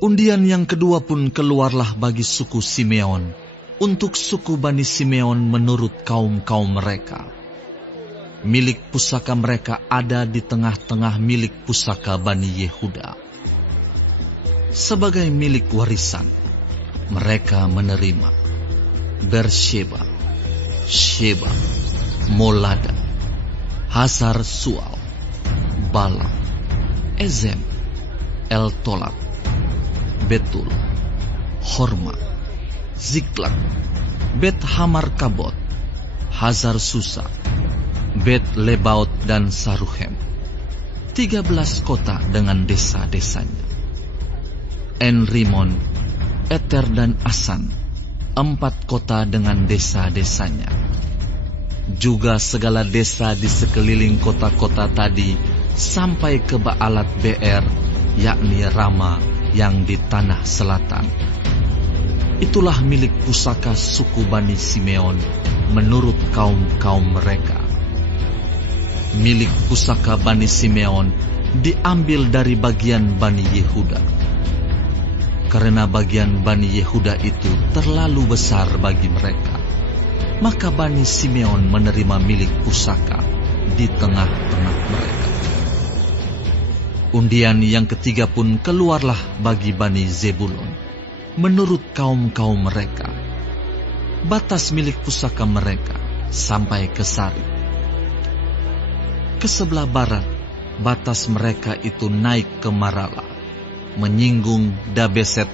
Undian yang kedua pun keluarlah bagi suku Simeon, untuk suku Bani Simeon menurut kaum-kaum mereka. Milik pusaka mereka ada di tengah-tengah milik pusaka Bani Yehuda. Sebagai milik warisan, mereka menerima Bersheba, Sheba, Molada, Hasar Sual, Bala, Ezem, El-Tolat, Betul, Horma, Ziklag, Bet Hamar Kabot, Hazar Susa, Bet Lebaot dan Saruhem, 13 kota dengan desa-desanya. En-Rimon, Eter dan Asan, 4 kota dengan desa-desanya. Juga segala desa di sekeliling kota-kota tadi sampai ke Baalat Beer, yakni Rama yang di tanah selatan. Itulah milik pusaka suku Bani Simeon menurut kaum-kaum mereka. Milik pusaka Bani Simeon diambil dari bagian Bani Yehuda. Karena bagian Bani Yehuda itu terlalu besar bagi mereka, maka Bani Simeon menerima milik pusaka di tengah-tengah mereka. Undian yang ketiga pun keluarlah bagi Bani Zebulon, menurut kaum-kaum mereka. Batas milik pusaka mereka sampai ke Sari. Ke sebelah barat, batas mereka itu naik ke Marala, menyinggung Dabeset,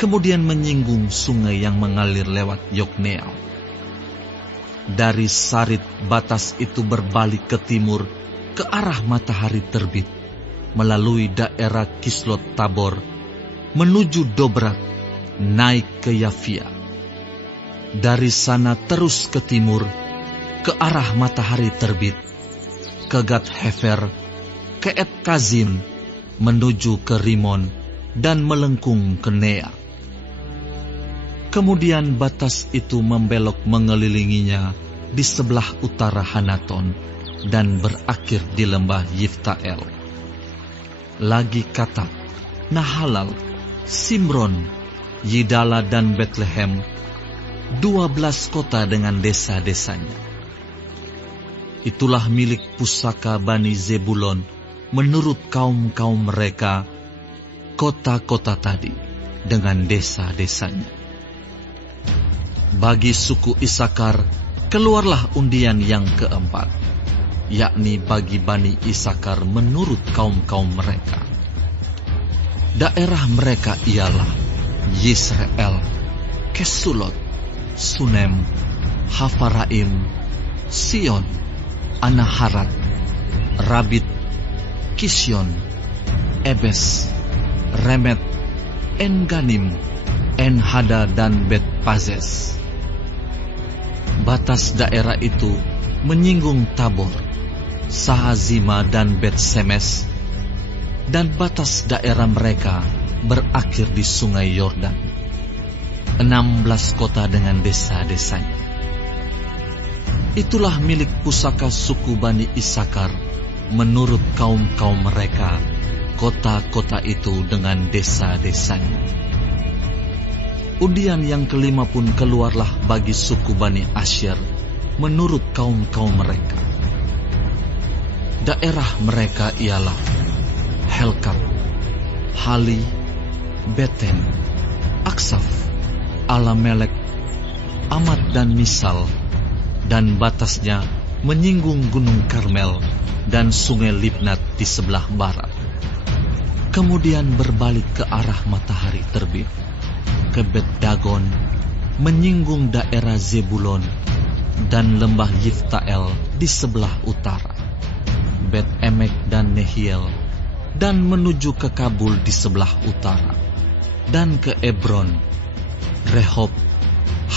kemudian menyinggung sungai yang mengalir lewat Yokneam. Dari Sarit batas itu berbalik ke timur, ke arah matahari terbit, melalui daerah Kislot Tabor, menuju Dobrat, naik ke Yafia. Dari sana terus ke timur, ke arah matahari terbit, ke Gat Hefer, ke Et Kazin, menuju ke Rimon, dan melengkung ke Nea. Kemudian batas itu membelok mengelilinginya di sebelah utara Hanaton, dan berakhir di lembah Yiftael. Lagi Katak, Nahalal, Simron, Yidala dan Betlehem, 12 kota dengan desa-desanya. Itulah milik pusaka Bani Zebulon menurut kaum-kaum mereka, kota-kota tadi dengan desa-desanya. Bagi suku Isakar keluarlah undian yang keempat, yakni bagi Bani Isakar menurut kaum-kaum mereka. Daerah mereka ialah Yisrael, Kesulot, Sunem, Hafaraim, Sion, Anaharat, Rabit, Kisyon, Ebes, Remet, En-Ganim, En-Hada dan Bet-Pazes. Batas daerah itu menyinggung Tabor, Sahazima dan Bet-Semes, dan batas daerah mereka berakhir di sungai Yordan. 16 kota dengan desa-desanya. Itulah milik pusaka suku Bani Isakar menurut kaum-kaum mereka, kota-kota itu dengan desa-desanya. Undian yang kelima pun keluarlah bagi suku Bani Asyer menurut kaum-kaum mereka. Daerah mereka ialah Helkat, Hali, Beten, Aksaf, Alamelek, Amat dan Misal, dan batasnya menyinggung Gunung Karmel dan sungai Libnat di sebelah barat. Kemudian berbalik ke arah matahari terbit, ke Bet Dagon, menyinggung daerah Zebulon, dan lembah Yiftael di sebelah utara, Bet Emek dan Nehiel, dan menuju ke Kabul di sebelah utara, dan ke Ebron, Rehob,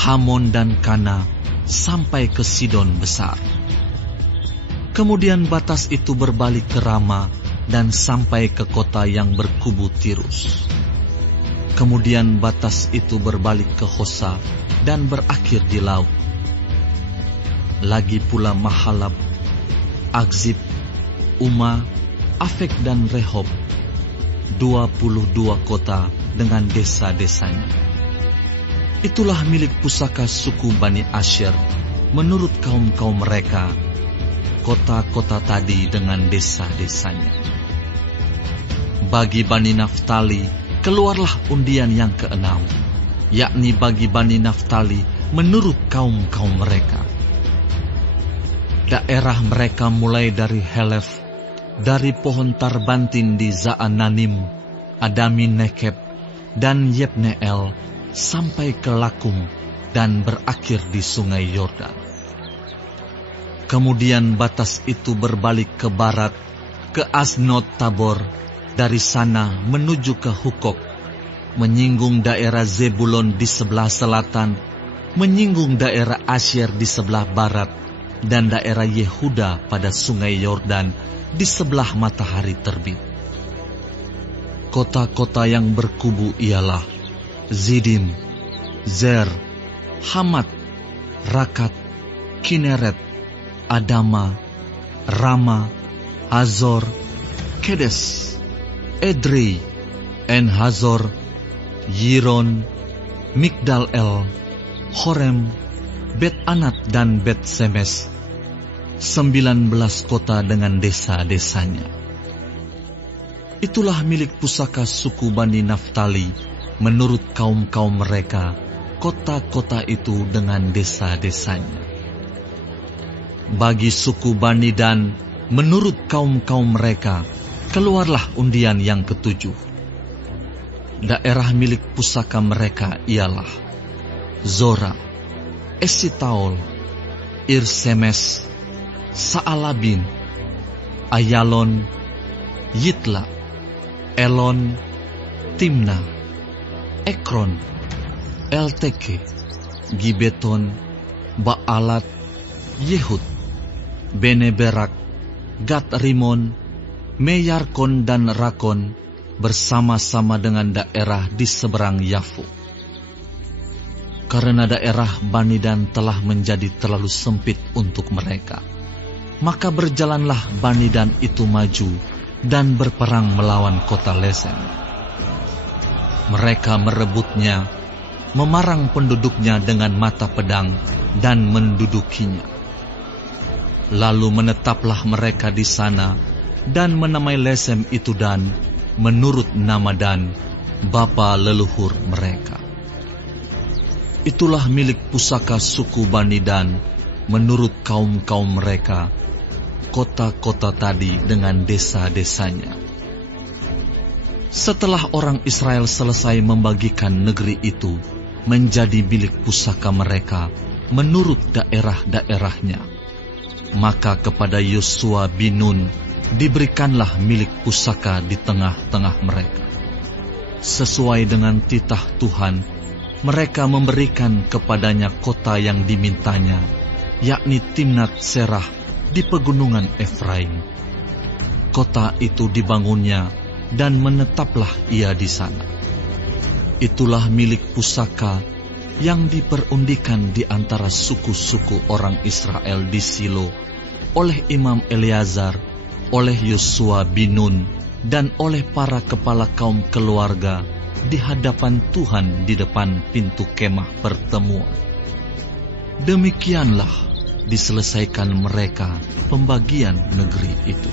Hamon dan Kana, sampai ke Sidon besar. Kemudian batas itu berbalik ke Rama dan sampai ke kota yang berkubu Tirus. Kemudian batas itu berbalik ke Hosa dan berakhir di laut. Lagi pula Mahalab, Akzib, Uma, Afek dan Rehob, 22 kota dengan desa-desanya. Itulah milik pusaka suku Bani Asyer menurut kaum-kaum mereka, kota-kota tadi dengan desa-desanya. Bagi Bani Naftali, keluarlah undian yang keenam, yakni bagi Bani Naftali menurut kaum-kaum mereka. Daerah mereka mulai dari Helef, dari pohon Tarbantin di Zaananim, Adami Nekeb, dan Yebneel, sampai ke Lakum, dan berakhir di sungai Yordan. Kemudian batas itu berbalik ke barat, ke Asnot Tabor, dari sana menuju ke Hukok, menyinggung daerah Zebulon di sebelah selatan, menyinggung daerah Asyer di sebelah barat, dan daerah Yehuda pada sungai Yordan di sebelah matahari terbit. Kota-kota yang berkubu ialah Zidim, Zer, Hamat, Rakat, Kineret, Adama, Rama, Hazor, Kedes, Edrei, En-Hazor, Yiron, Migdal-El, Horem, Bet-Anat dan Bet-Semes, 19 kota dengan desa-desanya. Itulah milik pusaka suku Bani Naftali menurut kaum-kaum mereka, kota-kota itu dengan desa-desanya. Bagi suku Bani Dan, menurut kaum-kaum mereka, keluarlah undian yang ketujuh. Daerah milik pusaka mereka ialah Zora, Esitaol, Irsemes, Saalabin, Ayalon, Yitla, Elon, Timna, Ekron, Elteke, Gibeton, Baalat, Yehud, Beneberak, Gat Rimon, Meyarkon dan Rakon bersama-sama dengan daerah di seberang Yafu. Karena daerah Bani Dan telah menjadi terlalu sempit untuk mereka, maka berjalanlah Bani Dan itu maju dan berperang melawan kota Lesen. Mereka merebutnya, memarang penduduknya dengan mata pedang dan mendudukinya. Lalu menetaplah mereka di sana dan menamai Lesem itu Dan menurut nama Dan, bapa leluhur mereka. Itulah milik pusaka suku Bani Dan menurut kaum-kaum mereka, kota-kota tadi dengan desa-desanya. Setelah orang Israel selesai membagikan negeri itu menjadi milik pusaka mereka menurut daerah-daerahnya, maka kepada Yosua bin Nun diberikanlah milik pusaka di tengah-tengah mereka. Sesuai dengan titah Tuhan, mereka memberikan kepadanya kota yang dimintanya, yakni Timnat Serah di pegunungan Efraim. Kota itu dibangunnya dan menetaplah ia di sana. Itulah milik pusaka yang diperundikan di antara suku-suku orang Israel di Silo oleh Imam Eleazar, oleh Yosua bin Nun, dan oleh para kepala kaum keluarga di hadapan Tuhan di depan pintu kemah pertemuan. Demikianlah diselesaikan mereka pembagian negeri itu.